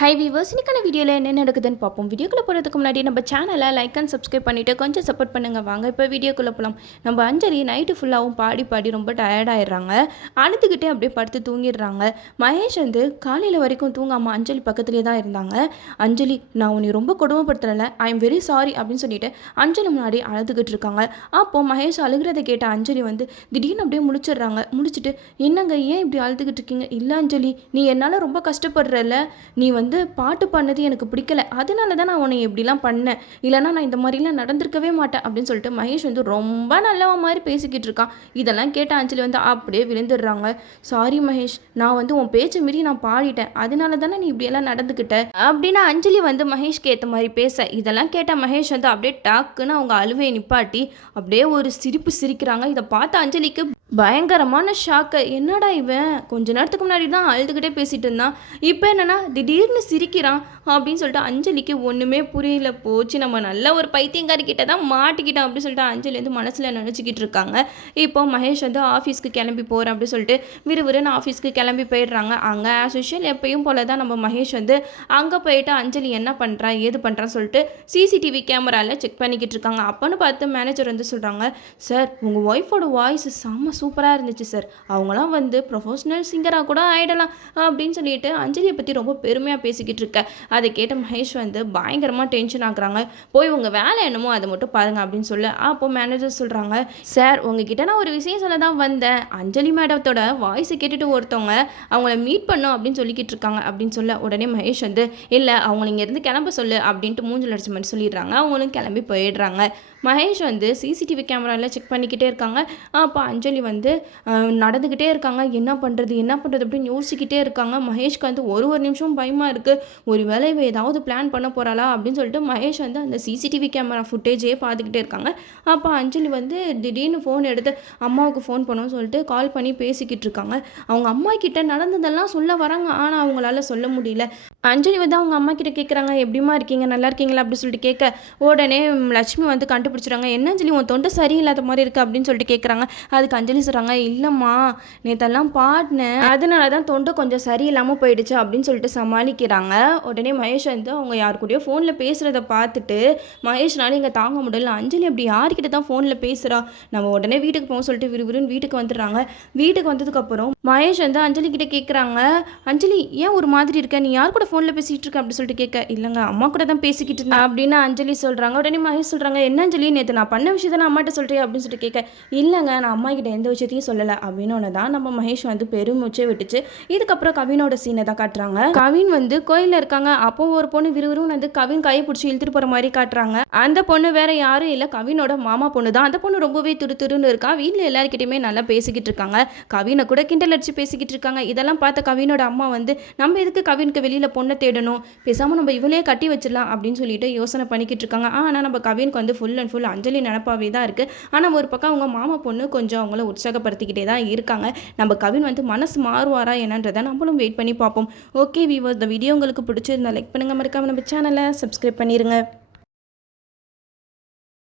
High viewers இன்னைக்கான வீடியோவில் என்ன நடக்குதுன்னு பார்ப்போம். வீடியோக்குள்ளே போகிறதுக்கு முன்னாடி நம்ம சேனலை லைக் அண்ட் சப்ஸ்கிரைப் பண்ணிவிட்டு கொஞ்சம் சப்போர்ட் பண்ணுங்கள் வாங்க இப்போ வீடியோக்குள்ளே போகலாம் நம்ம அஞ்சலி நைட்டு ஃபுல்லாகவும் பாடி பாடி ரொம்ப டயர்டாயிடுறாங்க அழுத்துக்கிட்டே அப்படியே படுத்து தூங்கிடுறாங்க. மகேஷ் வந்து காலையில் வரைக்கும் தூங்காமல் அஞ்சலி பக்கத்துலேயே தான் இருந்தாங்க. அஞ்சலி நான் உன்னை ரொம்ப கொடுமைப்படுத்துறல ஐ எம் வெரி சாரி அப்படின்னு சொல்லிட்டு அஞ்சலி முன்னாடி அழுதுகிட்டு இருக்காங்க. அப்போது மகேஷ் அழுகிறத கேட்ட அஞ்சலி வந்து திடீர்னு அப்படியே முழிச்சிடுறாங்க. முடிச்சுட்டு என்னங்க ஏன் இப்படி அழுதுகிட்டு இருக்கீங்க? இல்லை அஞ்சலி நீ என்னால் ரொம்ப கஷ்டப்படுறல நீ வந்து வந்து பாட்டு பண்ணது எனக்கு பிடிக்கல. அதனால தான் நான் உன்னை இப்படிலாம் பண்ணேன். இல்லைனா நான் இந்த மாதிரிலாம் நடந்திருக்கவே மாட்டேன் அப்படின்னு சொல்லிட்டு மகேஷ் வந்து ரொம்ப நல்லவ மாதிரி பேசிக்கிட்டு இருக்கான். இதெல்லாம் கேட்ட அஞ்சலி வந்து அப்படியே விழுந்துடுறாங்க. சாரி மகேஷ் நான் வந்து உன் பேச்சை மீறி நான் பாடிட்டேன். அதனால தானே நீ இப்படியெல்லாம் நடந்துக்கிட்ட? அப்படின்னு அஞ்சலி வந்து மகேஷ்க்கு ஏற்ற மாதிரி பேச. இதெல்லாம் கேட்ட மகேஷ் வந்து அப்படியே டாக்குன்னு அவங்க அழுவையை நிப்பாட்டி அப்படியே ஒரு சிரிப்பு சிரிக்கிறாங்க. இதை பார்த்த அஞ்சலிக்கு பயங்கரமான ஷாக்கு என்னடா இவன்? கொஞ்ச நேரத்துக்கு முன்னாடி தான் அழுதுகிட்டே பேசிட்டு இருந்தான். இப்போ என்னன்னா திடீர்னு சிரிக்கிறான் அப்படின்னு சொல்லிட்டு அஞ்சலிக்கு ஒன்றுமே புரியல. போச்சு நம்ம நல்ல ஒரு பைத்தியங்காரி கிட்ட தான் மாட்டிக்கிட்டோம் அப்படின்னு சொல்லிட்டு அஞ்சலி வந்து மனசில் நினச்சிக்கிட்டு இருக்காங்க. இப்போ மகேஷ் வந்து ஆஃபீஸ்க்கு கிளம்பி போகிறேன் அப்படின்னு சொல்லிட்டு விறுவிறுன்னு ஆஃபீஸ்க்கு கிளம்பி போயிடுறாங்க. அங்கே ஆஸ் யூஷுவல் எப்பயும் போல தான் நம்ம மகேஷ் வந்து அங்கே போயிட்டு அஞ்சலி என்ன பண்ணுறா ஏது பண்ணுறான்னு சொல்லிட்டு சிசிடிவி கேமராவில் செக் பண்ணிக்கிட்டு இருக்காங்க. அப்போன்னு பார்த்து மேனேஜர் வந்து சொல்கிறாங்க சார் உங்கள் ஒய்ஃபோட வாய்ஸ் செம்ம சூப்பராக இருந்துச்சு சார் அவங்களாம் வந்து ப்ரொஃபஷ்னல் சிங்கராக கூட ஆகிடலாம் அப்படின்னு சொல்லிட்டு அஞ்சலியை பற்றி ரொம்ப பெருமையாக பேசிக்கிட்டு இருக்க. அதை கேட்ட மகேஷ் வந்து பயங்கரமாக டென்ஷன் ஆகுறாங்க. போய் உங்கள் வேலை என்னமோ அதை மட்டும் பாருங்க அப்படின்னு சொல்ல. அப்போ மேனேஜர் சொல்கிறாங்க சார் உங்ககிட்ட நான் ஒரு விஷயம் சொல்ல தான் வந்தேன். அஞ்சலி மேடத்தோட வாய்ஸை கேட்டுட்டு ஒருத்தவங்க அவங்கள மீட் பண்ணும் அப்படின்னு சொல்லிக்கிட்டு இருக்காங்க. அப்படின்னு சொல்ல உடனே மகேஷ் வந்து இல்லை அவங்கள இங்கேருந்து கிளம்ப சொல்லு. அப்படின்ட்டு மூஞ்சில் அடிச்ச மாதிரி சொல்லிடுறாங்க. அவங்களும் கிளம்பி போயிடுறாங்க. மகேஷ் வந்து சிசிடிவி கேமராவில் செக் பண்ணிக்கிட்டே இருக்காங்க. அப்போ அஞ்சலி வந்து நடந்துக்கிட்டே இருக்காங்க. என்ன பண்ணுறது என்ன பண்ணுறது அப்படின்னு யோசிக்கிட்டே இருக்காங்க. மகேஷ்க்கு வந்து ஒரு ஒரு நிமிஷம் பயமாக இருக்குது ஒரு வேளை இவ ஏதாவது பிளான் பண்ண போகிறாளா அப்படின்னு சொல்லிட்டு மகேஷ் வந்து அந்த சிசிடிவி கேமரா ஃபுட்டேஜே பார்த்துக்கிட்டே இருக்காங்க. அப்போ அஞ்சலி வந்து திடீர்னு ஃபோன் எடுத்து அம்மாவுக்கு ஃபோன் பண்ணணும்னு சொல்லிட்டு கால் பண்ணி பேசிக்கிட்டு இருக்காங்க. அவங்க அம்மா கிட்ட நடந்ததெல்லாம் சொல்ல வராங்க. ஆனால் அவங்களால சொல்ல முடியல. அஞ்சலி வந்து அவங்க அம்மா கிட்ட கேட்குறாங்க எப்படிமா இருக்கீங்க? நல்லா இருக்கீங்களா? அப்படின்னு சொல்லிட்டு கேட்க உடனே லட்சுமி வந்து கண்டுபிடிச்சிடுறாங்க. என்ன அஞ்சலி உன் தொண்டை சரியில்லாத மாதிரி இருக்குது அப்படின்னு சொல்லிட்டு கேட்குறாங்க அதுக்கு அஞ்சலி சொல்கிறாங்க இல்லைம்மா நேத்தெல்லாம் பாடினேன் அதனால தான் தொண்டை கொஞ்சம் சரியில்லாமல் போயிடுச்சு அப்படின்னு சொல்லிட்டு சமாளிக்கிறாங்க. உடனே மகேஷ் வந்து அவங்க யார் கூடயோ ஃபோனில் பேசுகிறத பார்த்துட்டு மகேஷ்னால இங்கே தாங்க முடியல. அஞ்சலி அப்படி யார்கிட்ட தான் ஃபோனில் பேசுகிறா நம்ம உடனே வீட்டுக்கு போக சொல்லிட்டு விறுவிறுன்னு வீட்டுக்கு வந்துடுறாங்க. வீட்டுக்கு வந்ததுக்கப்புறம் மகேஷ் வந்து அஞ்சலி கிட்ட கேட்குறாங்க அஞ்சலி ஏன் ஒரு மாதிரி இருக்க? நீ யார் கூட ஃபோனில் பேசிகிட்டு இருக்க? அப்படின்னு சொல்லிட்டு கேட்க இல்லைங்க அம்மா கூட தான் பேசிக்கிட்டு இருந்தேன். அப்படின்னு அஞ்சலி சொல்கிறாங்க உடனே மகேஷ் சொல்கிறாங்க என்ன அஞ்சலி? நேற்று நான் பண்ண விஷயத்தை நான் அம்மாட்ட சொல்கிறேன் அப்படின்னு சொல்லிட்டு கேட்க இல்லைங்க நான் அம்மா கிட்ட எந்த விஷயத்தையும் சொல்லலை. அப்படின்னு தான் நம்ம மகேஷ் வந்து பெருமூச்சே விட்டுச்சு. இதுக்கப்புறம் கவினோட சீனை தான் காட்டுறாங்க. கவின் வந்து கோயிலில் இருக்காங்க. அப்போ ஒரு பொண்ணு விறுவிறுன்னு வந்து கவின் கையை பிடிச்சி இழுத்துட்டு போகிற மாதிரி காட்டுறாங்க. அந்த பொண்ணு வேற யாரும் இல்லை. கவினோட மாமா பொண்ணு தான். அந்த பொண்ணு ரொம்பவே துரு துருன்னு இருக்கா. வீட்டில் எல்லாருக்கிட்டையுமே நல்லா பேசிக்கிட்டு இருக்காங்க. கவினை கூட கிண்டல் அடிச்சு பேசிக்கிட்டு இருக்காங்க. இதெல்லாம் பார்த்த கவினோட அம்மா வந்து நம்ம எதுக்கு கவினுக்கு வெளியில் பொண்ணை தேடணும்? பேசாமல் நம்ம இவளே கட்டி வச்சிடலாம் அப்படின்னு சொல்லிட்டு யோசனை பண்ணிக்கிட்டு இருக்காங்க. ஆனால் நம்ம கவினுக்கு வந்து ஃபுல் அண்ட் ஃபுல் அஞ்சலி நினப்பாவே தான் இருக்குது ஆனால் ஒரு பக்கம் அவங்க மாமா பொண்ணு கொஞ்சம் அவங்கள உற்சாகப்படுத்திக்கிட்டே தான் இருக்காங்க. நம்ம கவின் வந்து மனசு மாறுவாரா என்னன்றதை நம்மளும் வெயிட் பண்ணி பார்ப்போம். ஓகே வீவர் இந்த வீடியோ உங்களுக்கு பிடிச்சிருந்தா லைக் பண்ணுங்கள் மறக்காமல் நம்ம சேனலை சப்ஸ்கிரைப் பண்ணிடுங்க